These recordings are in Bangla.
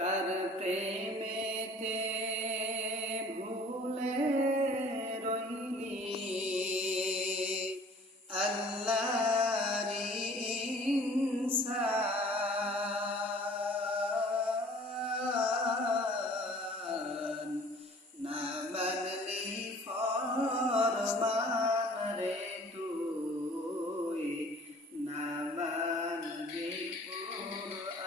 কার প্রেমেতে ভুলে রইলি আল্লাহরি ইনসান না মানলি ফরমান রে তুই না মানলি কুরআন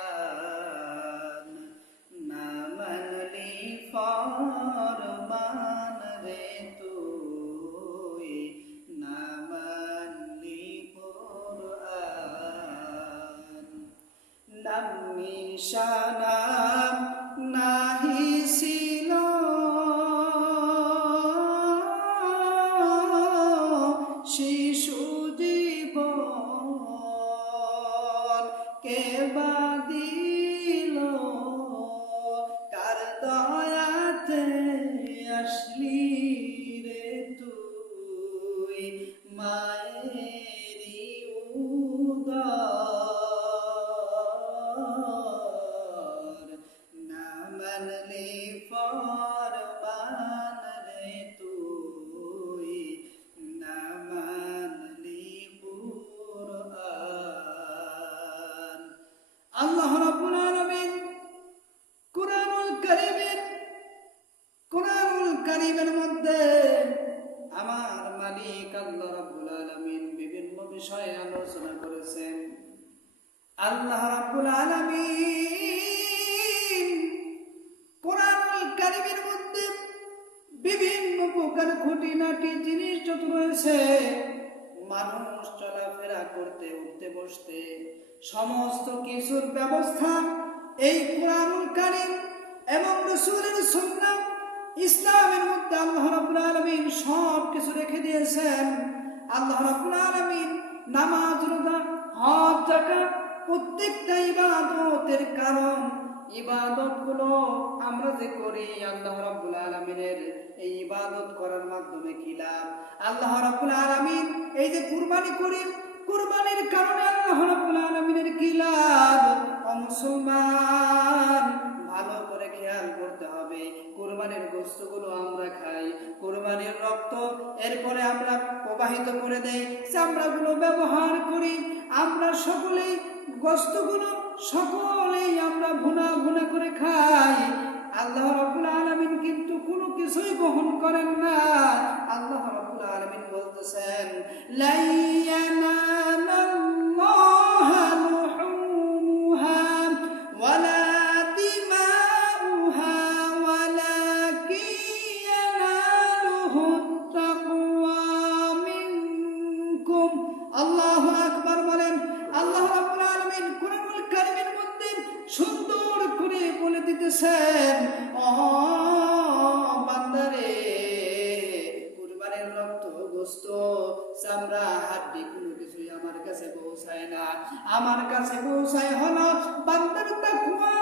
না মানলি ফরমান রে তুই না মানলি কুরআন নাম নিশানা নাহি ছিল শিশু জীবন কে বা দিল কার দয়াতে আসলি রে তুই মায়েরি উদর না মানলে ফরমান রে তুই না মানলি কুরআন। আল্লাহ রাব্বুল আলামিন কুরআনুল কারীমের মধ্যে আমার মালিক আল্লাহ রাব্বুল আলামিন বিভিন্ন বিষয়ে আলোচনা করেছেন। আল্লাহ রাব্বুল আলামিন কুরআনুল কারীমের মধ্যে বিভিন্ন প্রকার খুঁটিনাটি জিনিস যত রয়েছে মানুষ চলাফেরা করতে উঠতে বসতে সমস্ত কিছুর ব্যবস্থা এই কুরআনুল কারীম এবং রাসূলের সুন্নাহ ইসলামের মধ্যে আল্লাহ রাব্বুল আলামিন সব কিছু রেখে দিয়েছেন। আল্লাহ রাব্বুল আলামিন নামাজ রোজা হজ যাকাত প্রত্যেকটা ইবাদতের কারণ ইবাদতগুলো আমরা যে করি আল্লাহ রাব্বুল আলামিনের এই ইবাদত করার মাধ্যমে কি লাভ? আল্লাহ রাব্বুল আলামিন এই যে কুরবানি করি কুরবানির কারণে আল্লাহ রাব্বুল আলামিনের কি লাভ? ও মুসলমান ভালো করে খেয়াল করতে হবে, কুরবানির গোশতগুলো আমরা খাই, কুরবানির রক্ত এরপরে আমরা প্রবাহিত করে দেই, চামড়াগুলো ব্যবহার করি, আমরা সকলেই গোশতগুলো সকলেই আমরা ভুনা ভুনা করে খাই। আল্লাহ রাব্বুল আলামিন কিন্তু কোনো কিছুই গ্রহণ করেন না। আল্লাহ রাব্বুল আলামিন বলতেছেন লা ইয়ানালাল্লাহা লুহুমুহা ওয়ালা দিমাউহা ওয়ালাকিন ইয়ানালুহুত তাকওয়া মিনকুম। আল্লাহু আকবার বলেন। আল্লাহ রাব্বুল আলামিন কুরআনুল কারীমের মধ্যে সুন্দর করে বলে দিতেছেন ও বান্দারে কুরবানির রক্ত গোশত চামড়া হাড্ডি কোনো কিছুই আমার কাছে পৌঁছায় না, আমার কাছে পৌঁছায় হলো বান্দার তাকওয়া।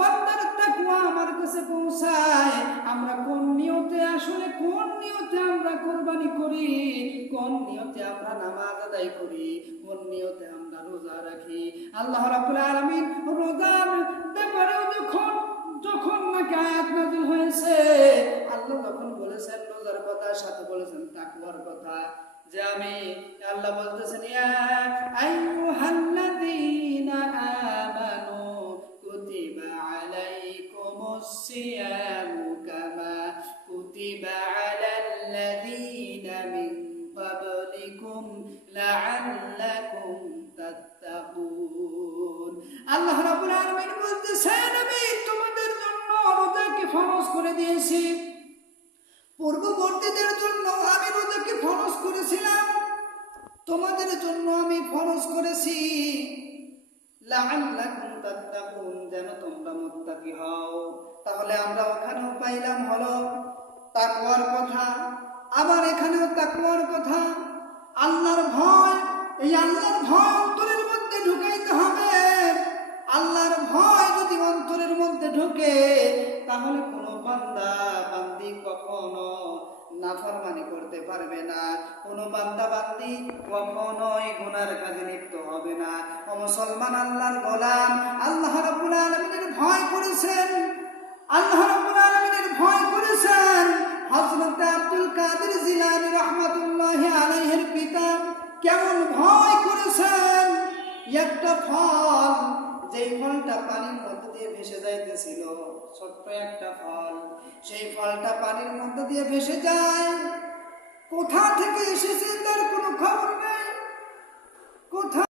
বান্দার তাকওয়া আমার কাছে পৌঁছায়। আমরা কোন নিয়তে আসলে কোন নিয়তে আমরা কুরবানি করি, কোন নিয়তে আমরা নামাজ আদায় করি, কোন নিয়তে আমরা রোজা রাখি। আল্লাহ রাব্বুল আলামিন রোজার ব্যাপারেও যখন নাকি আয়াত নাযিল হয়েছে আল্লাহ যখন বলেছেন রোজার কথা সাথে বলেছেন তাকওয়ার কথা, যে আমি আল্লাহ বলতেছেন ইয়া আইয়ুহাল্লাযীনা আমানু কুতিবা আলাইকুমুস সিয়ামু কামা কুতিবা আলাল্লাযীনা মিন ক্বাবলিকুম লাআল্লাকুম তাত্তাকুন। আল্লাহ রাব্বুল আলামিন বলতেছেন আমি তোমাদের জন্য রোজাকে ফরজ করে দিয়েছি, পূর্ববর্তীদের জন্য আমি রোজাকে ফরজ করেছিলাম, তোমাদের জন্য আমি ফরজ করেছি লাআল্লাকুম তাত্তাকুন, যেন তোমরা মুত্তাকি হও। তাহলে আমরা ওখানেও পাইলাম হলো তাকওয়ার কথা, আবার এখানেও তাকওয়ার কথা, আল্লাহর ভয়। এই আল্লাহর ভয় অন্তরের মধ্যে ঢুকাইতে হবে। আল্লাহর ভয় যদি অন্তরের মধ্যে ঢোকে তাহলে কোনো বান্দা বান্দি কখনো নাফরমানি করতে পারবে না, কোনো বান্দা বান্দি কখনোই গুনার কাজে লিপ্ত হবে না। ও মুসলমান, আল্লাহর গোলাম, আল্লাহ রাব্বুল আলামিনের ভয় করেছেন, আল্লাহ রাব্বুল আলামিনের ভয় করেছেন। হযরত আব্দুল কাদের জিলানী রাহমাতুল্লাহি আলাইহির পিতা কেমন ভয় করেছেন। একটা ফল, যেই ফলটা পানির মধ্যে দিয়ে ভেসে যাইতেছিল, ছোট্ট একটা ফল, সেই ফলটা পানির মধ্যে দিয়ে ভেসে যায়, কোথা থেকে এসেছে তার কোনো খবর নেই। কোথা